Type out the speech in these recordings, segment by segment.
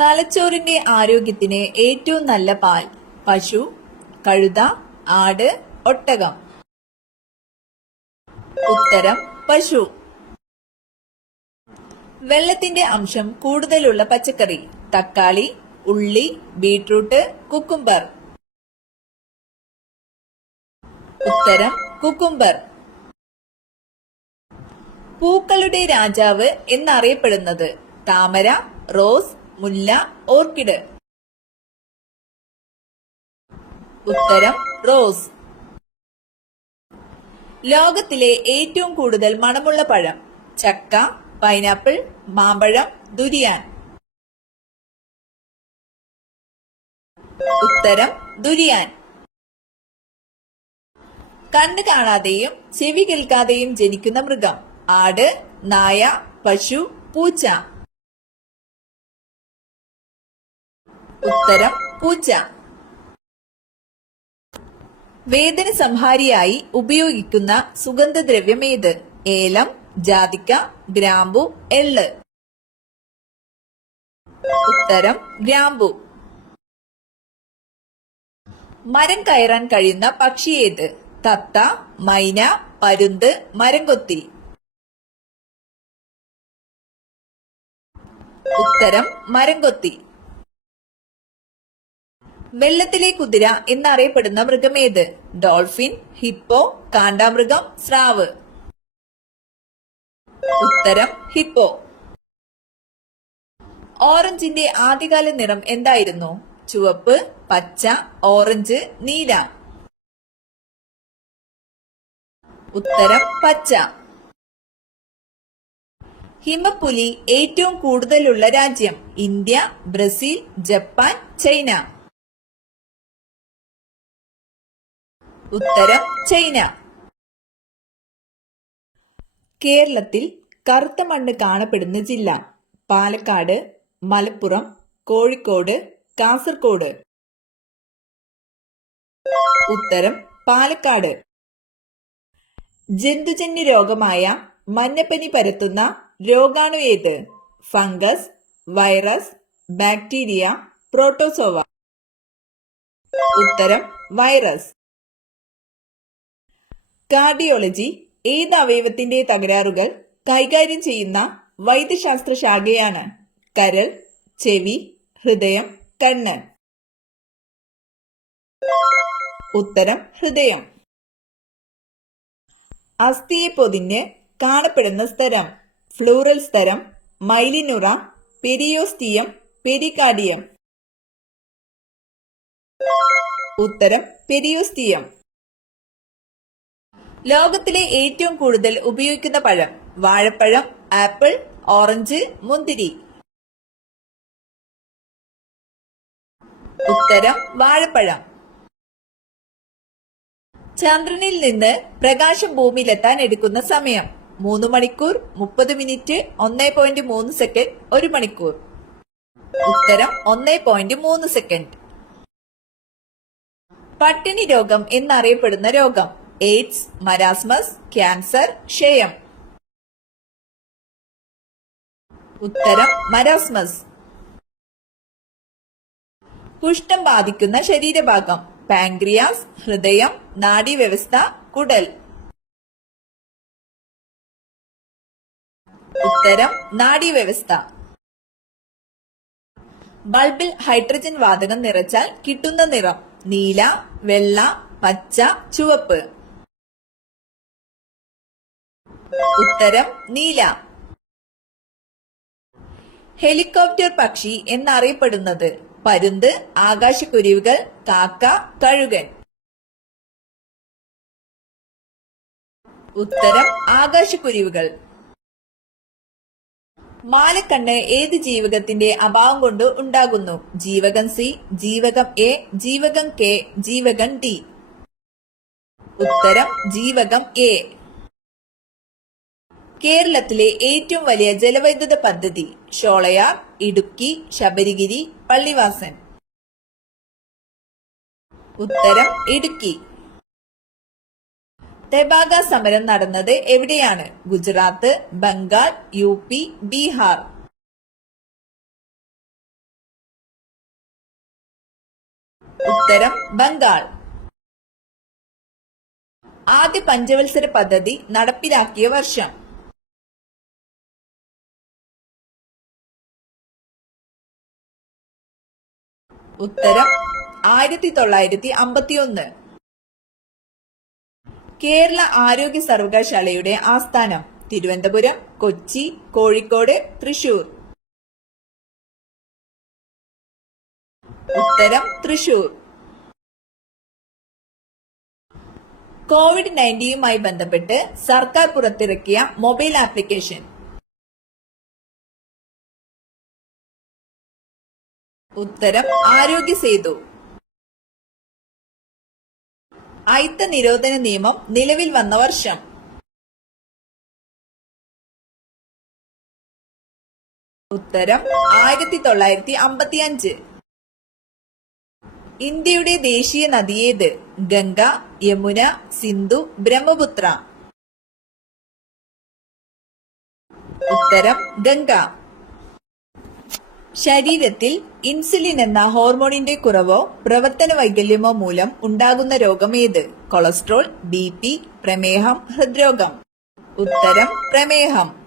തലച്ചോറിന്റെ ആരോഗ്യത്തിന് ഏറ്റവും നല്ല പാൽ? പശു, കഴുത, ആട്, ഒട്ടകം. ഉത്തരം പശു. വെള്ളത്തിന്റെ അംശം കൂടുതലുള്ള പച്ചക്കറി? തക്കാളി, ഉള്ളി, ബീട്രൂട്ട്, കുക്കുംബർ. ഉത്തരം കുക്കുംബർ. പൂക്കളുടെ രാജാവ് എന്നറിയപ്പെടുന്നത്? താമര, റോസ്, മുല്ല, ഓർക്കിഡ്. ഉത്തരം റോസ്. ലോകത്തിലെ ഏറ്റവും കൂടുതൽ മണമുള്ള പഴം? ചക്ക, പൈനാപ്പിൾ, മാമ്പഴം, ദുരിയാൻ. ഉത്തരം ദുരിയാൻ. കണ്ണ് കാണാതെയും ചെവി കേൾക്കാതെയും ജനിക്കുന്ന മൃഗം? ആട്, നായ, പശു, പൂച്ച. ഉത്തരം പൂച്ച. വേദന സംഹാരിയായി ഉപയോഗിക്കുന്ന സുഗന്ധദ്രവ്യം ഏത്? ഏലം, ജാതിക്ക, ഗ്രാമ്പു, എള്ള്. ഉത്തരം ഗ്രാമ്പു. മരം കയറാൻ കഴിയുന്ന പക്ഷി ഏത്? തത്ത, മൈന, പരുന്ത്, മരംകൊത്തി. ഉത്തരം മരംകൊത്തി. വെള്ളത്തിലെ കുതിര എന്നറിയപ്പെടുന്ന മൃഗമേത്? ഡോൾഫിൻ, ഹിപ്പോ, കാണ്ടാമൃഗം, സ്രാവ്. ഉത്തരം ഹിപ്പോ. ഓറഞ്ചിന്റെ ആദ്യകാല നിറം എന്തായിരുന്നു? ചുവപ്പ്, പച്ച, ഓറഞ്ച്, നീല. ഉത്തരം പച്ച. ഹിമപ്പുലി ഏറ്റവും കൂടുതലുള്ള രാജ്യം? India, Brazil, Japan, China. ഉത്തരം ചൈന. കേരളത്തിൽ കറുത്ത മണ്ണ് കാണപ്പെടുന്ന ജില്ല? പാലക്കാട്, മലപ്പുറം, കോഴിക്കോട്, കാസർഗോഡ്. ഉത്തരം പാലക്കാട്. ജന്തുജന്യ രോഗമായ മഞ്ഞപ്പനി പരത്തുന്ന രോഗാണു ഏത്? Fungus, virus, bacteria, protozoa. ഉത്തരം വൈറസ്. കാർഡിയോളജി ഏത് അവയവത്തിന്റെ തകരാറുകൾ കൈകാര്യം ചെയ്യുന്ന വൈദ്യശാസ്ത്ര ശാഖയാണ്? കരൾ, ചെവി, ഹൃദയം, കണ്ണ്. ഉത്തരം ഹൃദയം. അസ്ഥിയെ പൊതിഞ്ഞ് കാണപ്പെടുന്ന സ്തരം? Plural സ്തരം, മൈലിനുറ, periosteum, pericardium. ഉത്തരം പെരിയോസ്റ്റിയം. ലോകത്തിലെ ഏറ്റവും കൂടുതൽ ഉപയോഗിക്കുന്ന പഴം? വാഴപ്പഴം, ആപ്പിൾ, ഓറഞ്ച്, മുന്തിരി. ഉത്തരം വാഴപ്പഴം. ചന്ദ്രനിൽ നിന്ന് പ്രകാശം ഭൂമിയിലെത്താൻ എടുക്കുന്ന സമയം? 3 മണിക്കൂർ 30 മിനിറ്റ് 1.3 സെക്കൻഡ് 1 മണിക്കൂർ. ഉത്തരം 1.3 സെക്കൻഡ്. പട്ടിണി രോഗം എന്നറിയപ്പെടുന്ന രോഗം? എയ്ഡ്സ്, മരാസ്മസ്, ക്യാൻസർ, ക്ഷയം. ഉത്തരം മരാസ്മസ്. കുഷ്ഠം ബാധിക്കുന്ന ശരീരഭാഗം? പാൻക്രിയാസ്, ഹൃദയം, നാഡീവ്യവസ്ഥ, കുടൽ. ഉത്തരം നാഡീവ്യവസ്ഥ. ബൾബിൽ ഹൈഡ്രജൻ വാതകം നിറച്ചാൽ കിട്ടുന്ന നിറം? നീല, വെള്ള, പച്ച, ചുവപ്പ്. ഉത്തരം നീല. ഹെലികോപ്റ്റർ പക്ഷി എന്നറിയപ്പെടുന്നത്? പരുന്ത്, ആകാശക്കുരുവികൾ, കാക്ക, കഴുകൻ. ഉത്തരം ആകാശക്കുരുവികൾ. മാലക്കണ്ണ് ഏത് ജീവകത്തിന്റെ അഭാവം കൊണ്ട് ഉണ്ടാകുന്നു? ജീവകം സി, ജീവകം എ, ജീവകം കെ, ജീവകം ഡി. ഉത്തരം ജീവകം എ. കേരളത്തിലെ ഏറ്റവും വലിയ ജലവൈദ്യുത പദ്ധതി? ഷോളയാർ, ഇടുക്കി, ശബരിഗിരി, പള്ളിവാസൻ. ഉത്തരം ഇടുക്കി. തെബാഗ സമരം നടന്നത് എവിടെയാണ്? ഗുജറാത്ത്, ബംഗാൾ, UP, ബീഹാർ. ഉത്തരം ബംഗാൾ. ആദ്യ പഞ്ചവത്സര പദ്ധതി നടപ്പിലാക്കിയ വർഷം? ഉത്തരം 1951. കേരള ആരോഗ്യ സർവകലാശാലയുടെ ആസ്ഥാനം? തിരുവനന്തപുരം, കൊച്ചി, കോഴിക്കോട്, തൃശൂർ. ഉത്തരം തൃശൂർ. COVID-19യുമായി ബന്ധപ്പെട്ട് സർക്കാർ പുറത്തിറക്കിയ മൊബൈൽ ആപ്ലിക്കേഷൻ? ഉത്തരം ആരോഗ്യ സേതു. അയിത്ത നിരോധന നിയമം നിലവിൽ വന്ന വർഷം? ഉത്തരം 1955. ഇന്ത്യയുടെ ദേശീയ നദി ഏത്? ഗംഗ, യമുന, സിന്ധു, ബ്രഹ്മപുത്ര. ഉത്തരം ഗംഗ. ശരീരത്തിൽ ഇൻസുലിൻ എന്ന ഹോർമോണിന്റെ കുറവോ പ്രവർത്തന വൈകല്യമോ മൂലം ഉണ്ടാകുന്ന രോഗം ഏത്? കൊളസ്ട്രോൾ, BP, പ്രമേഹം, ഹൃദ്രോഗം. ഉത്തരം പ്രമേഹം.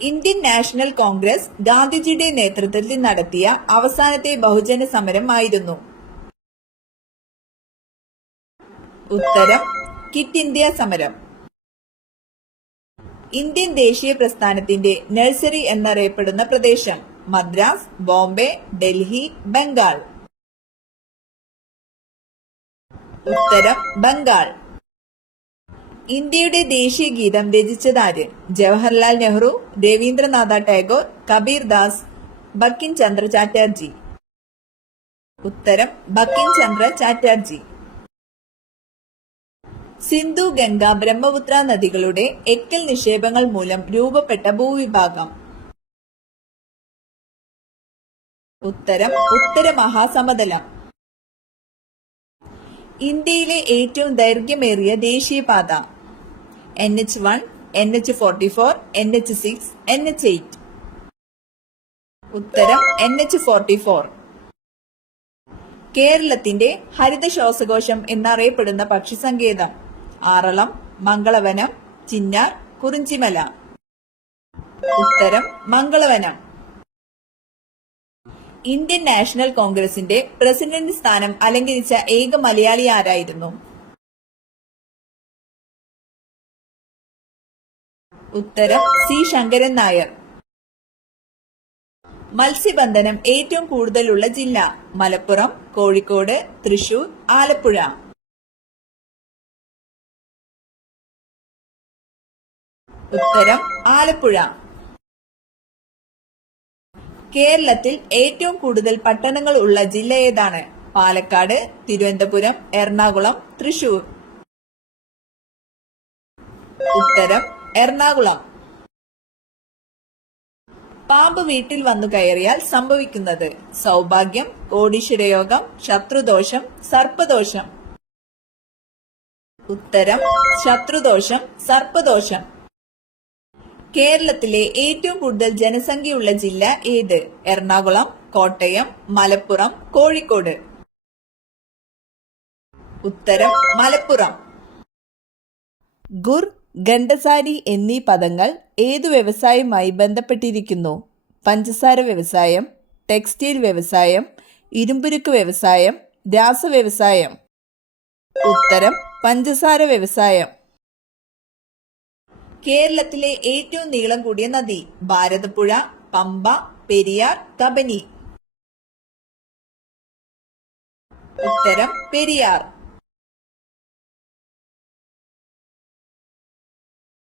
ഇന്ത്യൻ നാഷണൽ കോൺഗ്രസ് ഗാന്ധിജിയുടെ നേതൃത്വത്തിൽ നടത്തിയ അവസാനത്തെ ബഹുജന സമരം ആയിരുന്നു? ഉത്തരം ക്വിറ്റ് ഇന്ത്യ സമരം. ഇന്ത്യൻ ദേശീയ പ്രസ്ഥാനത്തിന്റെ നഴ്സറി എന്നറിയപ്പെടുന്ന പ്രദേശം? മദ്രാസ്, ബോംബെ, ഡൽഹി, ബംഗാൾ. ഉത്തരം ബംഗാൾ. ഇന്ത്യയുടെ ദേശീയ ഗീതം രചിച്ചതാര്? ജവഹർലാൽ നെഹ്റു, രവീന്ദ്രനാഥ ടാഗോർ, കബീർ ദാസ്, ബങ്കിം ചന്ദ്ര ചാറ്റർജി. ഉത്തരം ബങ്കിം ചന്ദ്ര ചാറ്റർജി. സിന്ധു, ഗംഗ, ബ്രഹ്മപുത്ര നദികളുടെ എക്കൽ നിക്ഷേപങ്ങൾ മൂലം രൂപപ്പെട്ട ഭൂവിഭാഗം? ഉത്തരം ഉത്തര മഹാസമതലം. ഇന്ത്യയിലെ ഏറ്റവും ദൈർഘ്യമേറിയ ദേശീയപാത? NH1, NH44, NH6, NH8. ഉത്തരം NH44. കേരളത്തിന്റെ ഹരിത ശ്വാസകോശം എന്നറിയപ്പെടുന്ന പക്ഷി സങ്കേതം? ആറളം, മംഗളവനം, ചിന്നാർ, കുറിഞ്ചിമല. ഉത്തരം മംഗളവനം. ഇന്ത്യൻ നാഷണൽ കോൺഗ്രസിന്റെ പ്രസിഡന്റ് സ്ഥാനം അലങ്കരിച്ച ഏക മലയാളി ആരായിരുന്നു? ഉത്തരം C. ശങ്കരൻ നായർ. മത്സ്യബന്ധനം ഏറ്റവും കൂടുതലുള്ള ജില്ല? മലപ്പുറം, കോഴിക്കോട്, തൃശൂർ, ആലപ്പുഴ. ഉത്തരം ആലപ്പുഴ. കേരളത്തിൽ ഏറ്റവും കൂടുതൽ പട്ടണങ്ങൾ ഉള്ള ജില്ല ഏതാണ്? പാലക്കാട്, തിരുവനന്തപുരം, എറണാകുളം, തൃശൂർ. ഉത്തരം എറണാകുളം. പാമ്പ് വീട്ടിൽ വന്നു കയറിയാൽ സംഭവിക്കുന്നത്? സൗഭാഗ്യം, കോടീശ്വരയോഗം, ശത്രുദോഷം, സർപ്പദോഷം. ഉത്തരം ശത്രുദോഷം, സർപ്പദോഷം. കേരളത്തിലെ ഏറ്റവും കൂടുതൽ ജനസംഖ്യയുള്ള ജില്ല ഏത്? എറണാകുളം, കോട്ടയം, മലപ്പുറം, കോഴിക്കോട്. ഉത്തരം മലപ്പുറം. ഗുർ, ഖണ്ഡസാരി എന്നീ പദങ്ങൾ ഏതു വ്യവസായവുമായി ബന്ധപ്പെട്ടിരിക്കുന്നു? പഞ്ചസാര വ്യവസായം, ടെക്സ്റ്റൈൽ വ്യവസായം, ഇരുമ്പുരുക്ക് വ്യവസായം, രാസവ്യവസായം. ഉത്തരം പഞ്ചസാര വ്യവസായം. കേരളത്തിലെ ഏറ്റവും നീളം കൂടിയ നദി? ഭാരതപ്പുഴ, പമ്പ, പെരിയാർ, കബനി. ഉത്തരം പെരിയാർ.